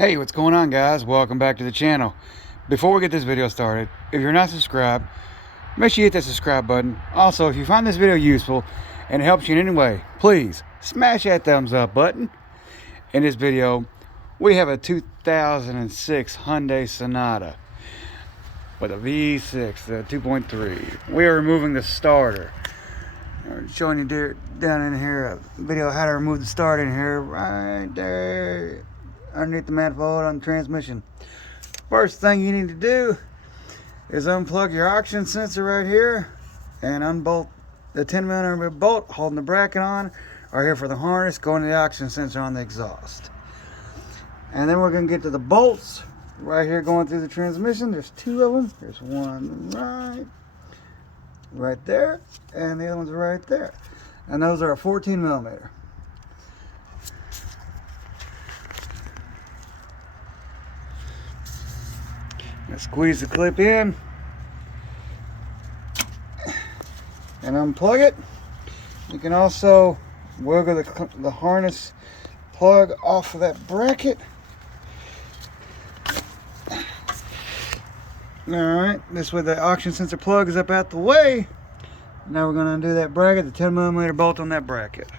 Hey, what's going on, guys? Welcome back to the channel. Before we get this video started, if you're not subscribed, make sure you hit that subscribe button. Also, if you find this video useful and it helps you in any way, please smash that thumbs up button. In this video, we have a 2006 Hyundai Sonata with a V6, the 2.3. We are removing the starter. I'm showing you down in here a video of how to remove the starter in here, right there underneath the manifold on the transmission. First thing you need to do is unplug your oxygen sensor right here and unbolt the 10mm bolt holding the bracket on, or here for the harness going to the oxygen sensor on the exhaust. And then we're going to get to the bolts right here going through the transmission. There's two of them. There's one right there, and the other one's right there, and those are a 14mm. Squeeze the clip in and unplug it. You can also wiggle the harness plug off of that bracket. Alright, this way the oxygen sensor plug is up out the way. Now we're going to undo that bracket, the 10mm bolt on that bracket.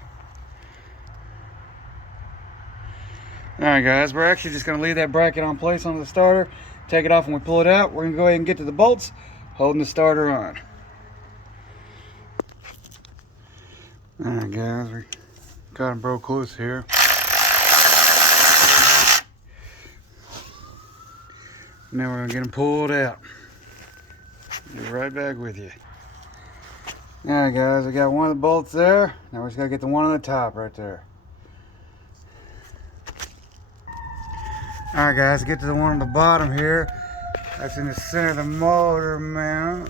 Alright guys, we're actually just going to leave that bracket on place on the starter. Take it off when we pull it out. We're going to go ahead and get to the bolts holding the starter on. Alright guys, we got them broke loose here. Now we're going to get them pulled out. Be right back with you. Alright guys, we got one of the bolts there. Now we just got to get the one on the top right there. Alright guys, get to the one on the bottom here. That's in the center of the motor mount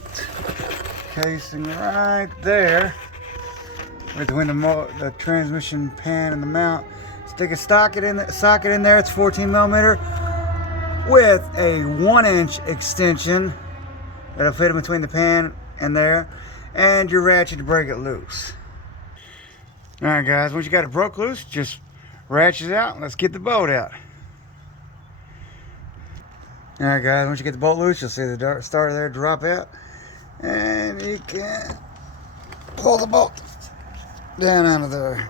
casing right there. Between the transmission pan and the mount. Stick a socket in there. It's 14mm with a 1-inch extension that'll fit in between the pan and there, and your ratchet to break it loose. Alright guys, once you got it broke loose, just ratchet it out and let's get the bolt out. Alright guys, once you get the bolt loose, you'll see the starter there drop out, and you can pull the bolt down out of there.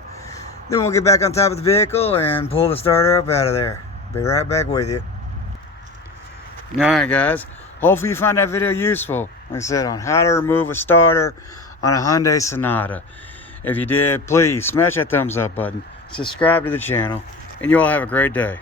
Then we'll get back on top of the vehicle and pull the starter up out of there. Be right back with you. Alright guys, hopefully you find that video useful, like I said, on how to remove a starter on a Hyundai Sonata. If you did, please smash that thumbs up button, subscribe to the channel, and you all have a great day.